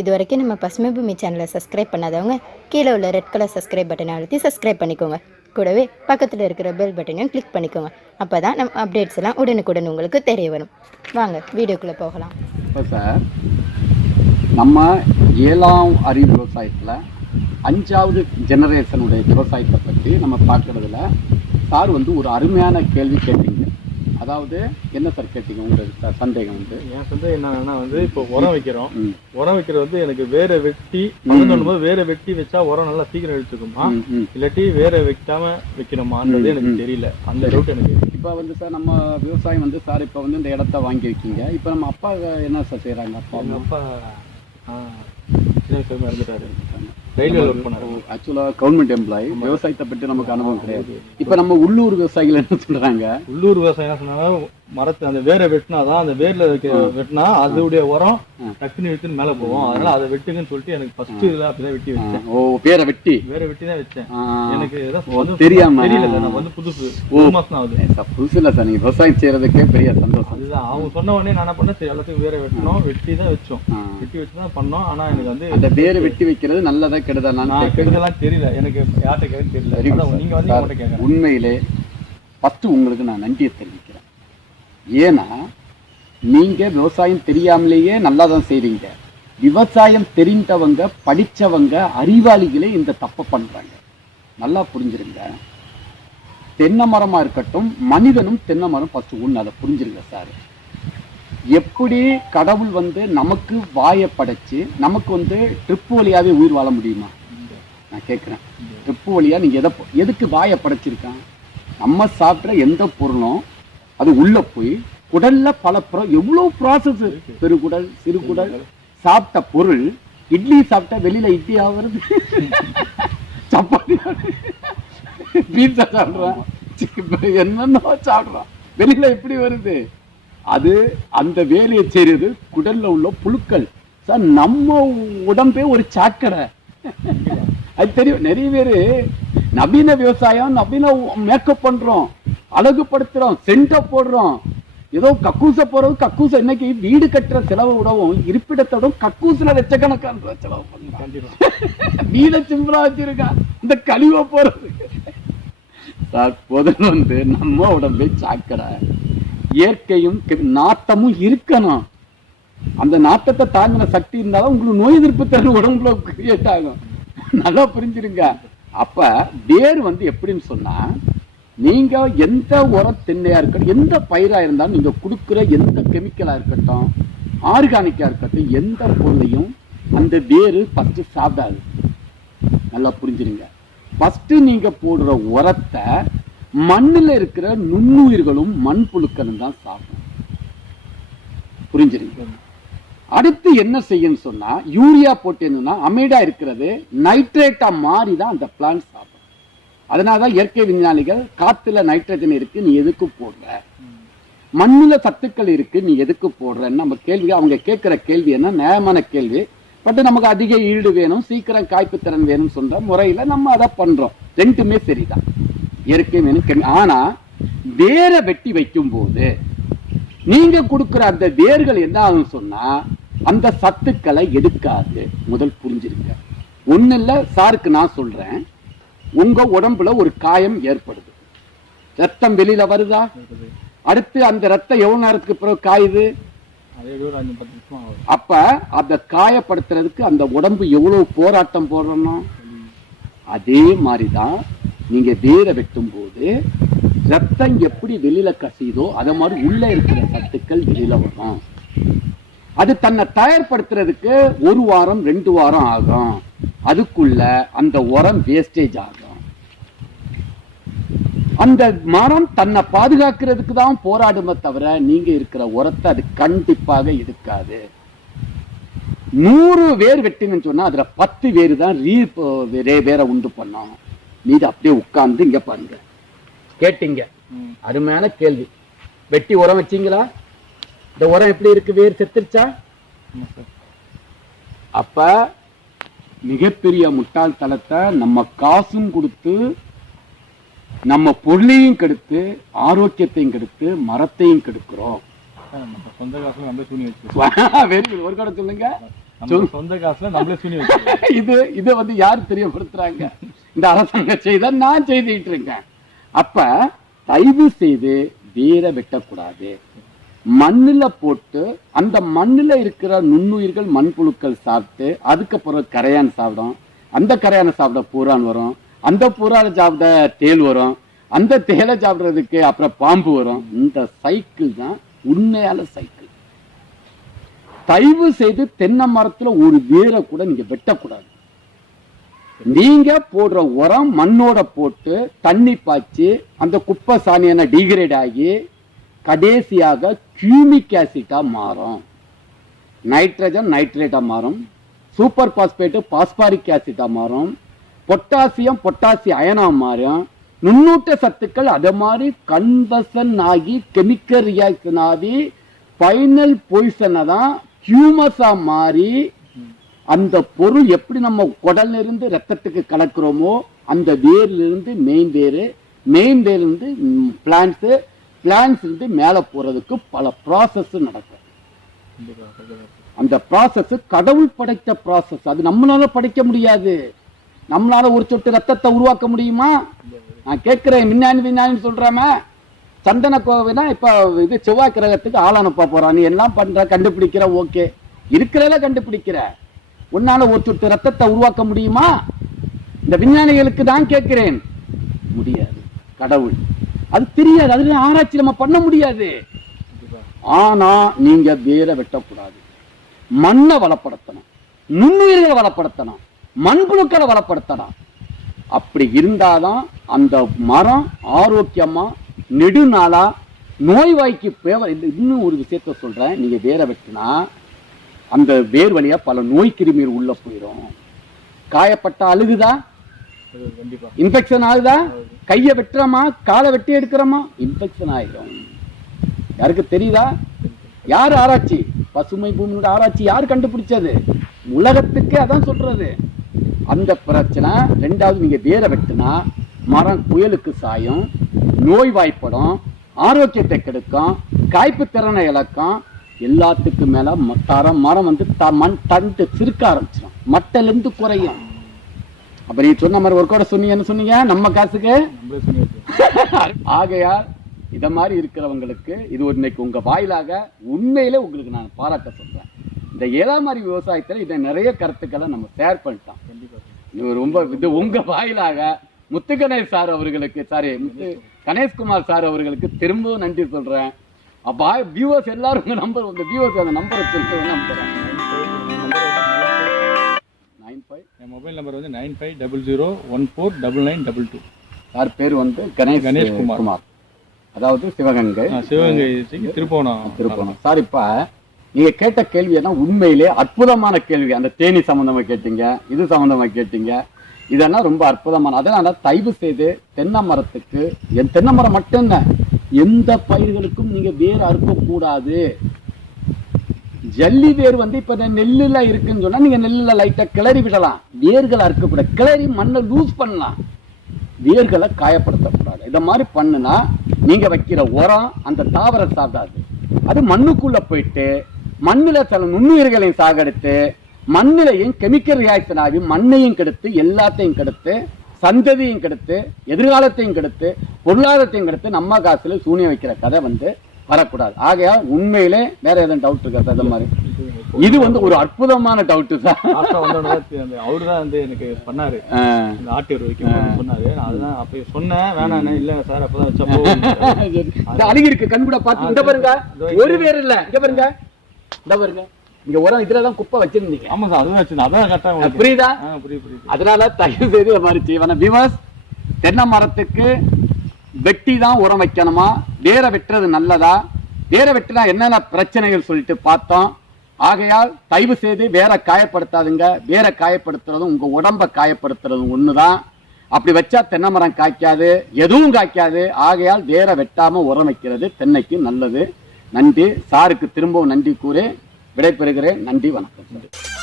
இது வரைக்கும் நம்ம பசுமை பூமி சேனலை சப்ஸ்கிரைப் பண்ணாதவங்க கீழே உள்ள ரெட் கலர் சப்ஸ்கிரைப் பட்டனை அழுத்தி சப்ஸ்கிரைப் பண்ணிக்கோங்க. கூடவே பக்கத்தில் இருக்கிற பெல் பட்டனையும் கிளிக் பண்ணிக்கோங்க. அப்போ தான் நம்ம அப்டேட்ஸ் எல்லாம் உடனுக்குடன் உங்களுக்கு தெரிய வரும். வாங்க வீடியோக்குள்ளே போகலாம். இப்போ சார், நம்ம 7ஆம் அறிவு விவசாயத்தில் 5வது ஜெனரேஷனுடைய விவசாயத்தை பற்றி நம்ம பார்க்குறதுல சார் ஒரு அருமையான கேள்வி கேட்டீங்க. அதாவது என்ன சார் கேட்டீங்க? உங்களுக்கு சந்தேகம் என் சந்தேகம் என்னன்னா இப்போ உரம் வைக்கிறோம். உரம் வைக்கிறது எனக்கு வேற வெட்டி போது வேற வெட்டி வச்சா உரம் நல்லா சீக்கிரம் எடுத்துக்குமா, இல்லாட்டி வேற வைக்காம வைக்கணுமான்றது எனக்கு தெரியல. அந்த டவுட் எனக்கு. இப்போ சார், நம்ம விவசாயம் சார் இப்போ இந்த இடத்த வாங்கி வைக்கிங்க. இப்போ நம்ம அப்பா என்ன சார் செய்யறாங்க? அப்பா இறந்துட்டாரு. ரயில்வேல ஒர்க் பண்ணாரு. ஆக்சுவலா கவர்மெண்ட் எம்ப்ளாயி. விவசாயத்தை பற்றி நமக்கு அனுபவம் கிடையாது. இப்ப நம்ம உள்ளூர் விவசாயிகள் என்ன சொல்றாங்க? உள்ளூர் விவசாயம் என்ன சொன்னாங்க, மரத்தை அந்த வேரை வெட்டினாதான், அந்த வேர்ல வெட்டினா அதோடைய உரம் டக்குன்னு எடுத்துன்னு மேல போவோம். அதனால அதை வெட்டுங்கன்னு சொல்லிட்டு எனக்கு ஃபர்ஸ்ட் இதுல அப்படிதான் வெட்டி வச்சேன். வேற வெட்டி தான் வச்சேன். எனக்கு தெரியாம தெரியல. நான் புதுசு 1 மாசம் ஆகுது. புதுசு இல்ல சார், நீங்க விவசாயம் செய்யறதுக்கே பெரிய சந்தோஷம். அதுதான் அவங்க சொன்ன உடனே நான் என்ன பண்ணேன், சரி எல்லாத்துக்கும் வேற வெட்டணும், வெட்டி தான் வச்சோம். வெட்டி வச்சுதான் பண்ணோம். ஆனா எனக்கு அந்த வேற வெட்டி வைக்கிறது நல்லதா கெடுதலாம் தெரியல. எனக்கு யார்கிட்ட கேட்க தெரியல. நீங்க உண்மையிலே ஃபர்ஸ்ட் உங்களுக்கு நான் நன்றியை தெரிவிக்கிறேன். ஏன்னா நீங்க விவசாயம் தெரியாமலேயே நல்லா தான் செய்றீங்க. விவசாயம் தெரிந்தவங்க, படிச்சவங்க, அறிவாளிகளே இந்த தப்பை பண்றாங்க. நல்லா புரிஞ்சிருங்க. தென்னை மரமா இருக்கட்டும், மனிதனும் தென்னை மரம் ஃபர்ஸ்ட் ஒன்று, அதை புரிஞ்சிருங்க சார். எப்படி கடவுள் நமக்கு வாயை படைச்சு நமக்கு ட்ரிப்பு வழியாவே உயிர் வாழ முடியுமா? நான் கேட்குறேன். ட்ரிப்பு வழியா நீங்க எதுக்கு வாயை படைச்சிருக்கான்? நம்ம சாப்பிட்ற எந்த பொருளும் அது உள்ள போய் குடல்ல பல எவ்வளவு ப்ராசஸ். பெருகுடல், சிறுகுடல். சாப்பிட்ட பொருள், இட்லி சாப்பிட்டா வெளியில இட்லி ஆகுறது, சப்பாத்தி பீட்சா சாப்பிட்றான், என்னென்ன சாப்பிட்றான், வெளியில எப்படி வருது? அது அந்த வேலையை செய்யறது குடல்ல உள்ள புழுக்கள். சார், நம்ம உடம்பே ஒரு சாக்கடை. அது தெரியும். நிறைய பேரு நவீன விவசாயம், நவீன மேக்கப் பண்றோம், அழகுபடுத்துறோம், சென்ட போடுறோம், ஏதோ கக்கூச போறது. கக்கூச இன்னைக்கு வீடு கட்டுற செலவு விடவும், இருப்பிடத்தோட கக்கூசுல லட்சக்கணக்கான செலவு பண்றான். வீட சிம்பிளா வச்சிருக்கான், இந்த கழிவை போறது. சார், பொதுல நம்ம உடம்பே சாக்கடை. இயற்கையும் நாட்டமும் இருக்கணும். அந்த நாட்டத்தை தாங்கின சக்தி இருந்தாலும் உங்களுக்கு நோய் எதிர்ப்பு திறன் உடம்புல கிரியேட் ஆகும். நல்லா புரிஞ்சிருங்க. அப்ப வேர் எப்படின்னு சொன்னா, நீங்க எந்த உரம் தென்னையா இருக்கட்டும், எந்த பயிரா இருந்தாலும் நீங்க கொடுக்குற எந்த கெமிக்கலா இருக்கட்டும், ஆர்கானிக்கா இருக்கட்டும், எந்த பொருளையும் அந்த வேறு ஃபர்ஸ்ட் சாப்பிடாது. நல்லா புரிஞ்சிருங்க. ஃபர்ஸ்ட் நீங்க போடுற உரத்தை மண்ணில் இருக்கிற நுண்ணுயிர்களும் மண்புழுக்களும் தான் சாப்பிடும். புரிஞ்சிருங்க. அடுத்து என்ன செய்யும் சொன்னா, யூரியா போட்டேன்னா அமிடா இருக்கிறது நைட்ரேட்டா மாறி தான் அந்த பிளான்ட் சாப்பிடும். அதனாலதான் இயற்கை விஞ்ஞானிகள் காத்துல நைட்ரஜன் இருக்கு, நீ எதுக்கு போடுற, மண்ணுல சத்துக்கள் இருக்கு, நீ எதுக்கு போடுறன்னு நம்ம கேள்வி. அவங்க கேட்கிற கேள்வி என்ன, நியாயமான கேள்வி. பட் நமக்கு அதிக ஈடு வேணும், சீக்கிரம் காய்ப்பு திறன் வேணும் சொல்ற முறையில நம்ம அதை பண்றோம். ரெண்டுமே சரிதான், இயற்கை வேணும். ஆனா வேற வெட்டி வைக்கும் போது நீங்க கொடுக்கிற அந்த வேர்கள் என்ன ஆகும் சொன்னா, அந்த சத்துக்களை எடுக்காது. முதல் புரிஞ்சிருங்க. ஒண்ணு இல்ல சாருக்கு நான் சொல்றேன், உங்க உடம்புல ஒரு காயம் ஏற்படுது, ரத்தம் வெளியில வருதா? அடுத்து அந்த ரத்தம் எவ்வளவு நேரத்துக்கு பிறகு காயுது? அப்ப அந்த காயப்படுத்துறதுக்கு அந்த உடம்பு எவ்வளவு போராட்டம் போடணும். அதே மாதிரிதான் நீங்க வேற வெட்டும் போது ரத்தம் எப்படி வெளியில கசியுதோ அத மாதிரி உள்ள இருக்கிற சத்துக்கள் வெளியில வரும். அது தன்னை தயார்படுத்துறதுக்கு 1 வாரம் 2 வாரம் ஆகும். அதுக்குள்ள அந்த உரம் வேஸ்டேஜ் ஆகும். அந்த மரம் தன்னை பாதுகாக்கிறதுக்கு தான் போராடுமே தவிர நீங்க இருக்கிற உரத்தை அது கண்டிப்பாக எடுக்காது. 100 வேர் வெட்டின்னு சொன்னா அதுல 10 வேறு தான் வேற உண்டு பண்ணோம். நீங்க அப்படியே உட்கார்ந்து இங்க பாருங்க. கேட்டீங்க, அருமையான கேள்வி. வெட்டி உரம் வச்சீங்களா? இந்த உரம் எப்படி இருக்கு? வேர் செத்துருச்சா? அப்ப மிகப்பெரிய முட்டாள்தனத்தை நம்ம காசும் கொடுத்து, நம்ம பொருளையும் கெடுத்து, ஆரோக்கியத்தையும் கெடுத்து, மரத்தையும் கெடுக்கிறோம். ஒரு கடை சொல்லுங்க. நம்ம சொந்த காசுல நம்மளே சூனி வைக்கிறோம். இது வந்து யாரு தெரியப்படுத்துறாங்க? இந்த அரசாங்கம் செய்த நான் செய்துட்டு இருக்கேன். அப்ப தயவு செய்து வேற வெட்டக்கூடாது. மண்ணுல போட்டு அந்த மண்ணுல இருக்கிற நுண்ணுயிர்கள் மண்புழுக்கள் சாப்பிட்டு அதுக்கப்புறம் கரையான் சாப்பிடும். அந்த கரையானை சாப்பிட பூரான் வரும். அந்த பூரானை சாப்பிட தேல் வரும். அந்த தேலை சாப்பிடுறதுக்கு அப்புறம் பாம்பு வரும். இந்த சைக்கிள் தான் உண்மையான சைக்கிள். தயவு செய்து தென்னை மரத்துல ஒரு வேரை கூட நீங்க வெட்டக்கூடாது. நீங்க போடுற உரம் மண்ணோட போட்டு தண்ணி பாய்ச்சி அந்த குப்பை சாணியான டிகிரேட் ஆகி கடைசியாக கியூமிக் ஆசிட்டா மாறும், நைட்ரஜன் நைட்ரேட்டா மாறும், சூப்பர் பாஸ்பேட் பாஸ்பாரிக் ஆசிட்டா மாறும், பொட்டாசியம் பொட்டாசியம் அயனா மாறும், நுண்ணூட்ட சத்துக்கள் அதை மாதிரி கன்வர்ஷன் ஆகி கெமிக்கல் ரியாக்ஷன் ஆகி ஃபைனல் பொசிஷனை தான் ஹியூமஸா மாறி அந்த பொருள் எப்படி நம்ம குடல்ல இருந்து ரத்தத்துக்கு கலக்கிறோமோ அந்த வேர்ல இருந்து மெயின் வேர்ல இருந்து பிளான்ஸ் இருந்து மேல போறதுக்கு பல ப்ராசஸ் நடக்கும். அந்த ப்ராசஸ் கடவுள் படைத்த ப்ராசஸ். அது நம்மளால படைக்க முடியாது. நம்மளால ஒரு சொட்டு ரத்தத்தை உருவாக்க முடியுமா? நான் கேட்கிறேன். விஞ்ஞானி சொல்றாம சந்தன கோவைனா இப்ப இது செவ்வாய் கிரகத்துக்கு ஆள் அனுப்ப போறான். நீ எல்லாம் பண்ற, கண்டுபிடிக்கிற, ஓகே இருக்கிறத கண்டுபிடிக்கிற. உன்னால ஒரு சொட்டு ரத்தத்தை உருவாக்க முடியுமா? இந்த விஞ்ஞானிகளுக்கு தான் கேட்கிறேன். முடியாது. கடவுள் அது தெரியாது. அதுல ஆராய்ச்சி நம்ம பண்ண முடியாது. ஆனா நீங்க வேற வெட்டக்கூடாது. மண்ணை வளப்படுத்தணும், நுண்ணுயிர்களை வளப்படுத்தணும், மண்புழுக்களை வளப்படுத்தணும். அப்படி இருந்தாதான் அந்த மரம் ஆரோக்கியமா நெடுநாளா நோய்வாய்க்கு இன்னும் ஒரு விஷயத்த சொல்றேன். நீங்க வேற வெட்டினா அந்த வேர் வழியா பல நோய் கிருமிகள் உள்ள போயிடும். காயப்பட்ட அழுகுதா? இன்ஃபெக்ஷன் ஆகுதா? கையை வெட்டுறோமா, காலை வெட்டி எடுக்கிறோமா, இன்ஃபெக்ஷன் ஆயிடும். யாருக்கு தெரியுதா? யார் ஆராய்ச்சி? பசுமை பூமியோட ஆராய்ச்சி யார் கண்டுபிடிச்சது? உலகத்துக்கு அதான் சொல்றது. அந்த பிரச்சனை. ரெண்டாவது, நீங்க வேற வெட்டுனா மரம் புயலுக்கு சாயும், நோய் வாய்ப்படும், ஆரோக்கியத்தை கெடுக்கும், காய்ப்பு திறனை இழக்கும். எல்லாத்துக்கும் மேல மரம் வந்து மண் தண்டு சிறுக்க ஆரம்பிச்சிடும், மட்டில இருந்து குறையும். அப்ப நீ சொன்ன மாதிரி ஒரு கூட சொன்னீங்கன்னு சொன்னீங்க, நம்ம காசுக்கு. ஆகையால் இத மாதிரி இருக்கிறவங்களுக்கு இது ஒரு இன்னைக்கு உங்க வாயிலாக உண்மையிலே உங்களுக்கு நான் பாராட்ட சொல்றேன். இந்த ஏழாமாரி விவசாயத்துல இதை நிறைய கருத்துக்களை நம்ம ஷேர் பண்ணிட்டோம். இது ரொம்ப இது உங்க வாயிலாக முத்து கணேஷ் சார் அவர்களுக்கு, முத்து கணேஷ்குமார் சார் அவர்களுக்கு திரும்பவும் நன்றி சொல்றேன். அப்ப வியூவர்ஸ் எல்லாரும் உங்க நம்பர், உங்க வியூவர்ஸ் அந்த நம்பரை சொல்லிட்டு நம்புறேன். என் மொபைல் நம்பர் வந்து 9500149922. சார் பேர் வந்து கணேஷ்குமார், அதாவது சிவகங்கை திருப்போணம். சார் இப்ப நீங்க கேட்ட கேள்வி என்ன உண்மையிலே அற்புதமான கேள்வி. அந்த தேனி சம்பந்தமா கேட்டீங்க, இது சம்பந்தமா கேட்டீங்க. இதெல்லாம் ரொம்ப அற்புதமான. அதனால தயவு செய்து தென்னை மரத்துக்கு, தென்னை மரம் மட்டும் இல்ல, எந்த பயிர்களுக்கும் நீங்க வேர் அறுக்கக்கூடாது. ஜல்லி வேர் வந்து இப்ப நெல்லுல இருக்குன்னு சொன்னா நீங்க நெல்லுல லைட்டா கிளறி விடலாம், வேர்களை அறுக்கக்கூடாது. கிளறி மண்ணை லூஸ் பண்ணலாம், வேர்களை காயப்படுத்தக்கூடாது. இத மாதிரி பண்ணுனா நீங்க வைக்கிற உரம் அந்த தாவரம் சாப்பிடாது. அது மண்ணுக்குள்ள போயிட்டு மண்ணுல சில நுண்ணுயிர்களையும் சாகடித்து மண்ணிலையும் கெமிக்கல் ரியாக்ஷன் ஆகி மண்ணையும் கெடுத்து, எல்லாத்தையும் கெடுத்து, சந்ததியும் கெடுத்து, எதிர்காலத்தையும் கெடுத்து, பொருளாதாரத்தையும் கெடுத்து நம்ம காசுல சூனியம் வைக்கிற கதை வந்து வரக்கூடாது. ஆகையா உண்மையிலே வேற எதுவும் டவுட் இருக்கா சார்? மாதிரி இது வந்து ஒரு அற்புதமான டவுட் சார். அவருதான் வந்து எனக்கு பண்ணாரு, ஆட்டு சொன்னாரு. அதுதான் அப்ப சொன்னேன், வேணாண்ணே இல்ல சார் அப்பதான் வச்சப்போ அருகி இருக்கு கண் கூட பாத்து. இந்த பாருங்க, ஒரு பேர் இல்ல, இங்க பாருங்க, இந்த பாருங்க, இங்க உரம் இதுலதான் குப்பை வச்சிருந்தீங்க. ஆமா சார், அதுதான் வச்சிருந்தேன். அதான் கரெக்டா புரியுதா? புரியுது. அதனால தயவு செய்து மாதிரி செய்வான விவாஸ், தென்னை மரத்துக்கு வெட்டி தான் உரம் வைக்கணுமா, வேற வெட்டுறது நல்லதா, வேற வெட்டினா என்னென்ன பிரச்சனைகள் சொல்லிட்டு பார்த்தோம். ஆகையால் தயவு செய்து வேற காயப்படுத்தாதுங்க. வேற காயப்படுத்துறதும் உங்க உடம்ப காயப்படுத்துறதும் ஒண்ணுதான். அப்படி வச்சா தென்னை மரம் காய்க்காது, எதுவும் காய்க்காது. ஆகையால் வேற வெட்டாம உரம் வைக்கிறது தென்னைக்கு நல்லது. நன்றி. சாருக்கு திரும்பவும் நன்றி கூறி விடைபெறுகிறேன். நன்றி, வணக்கம்.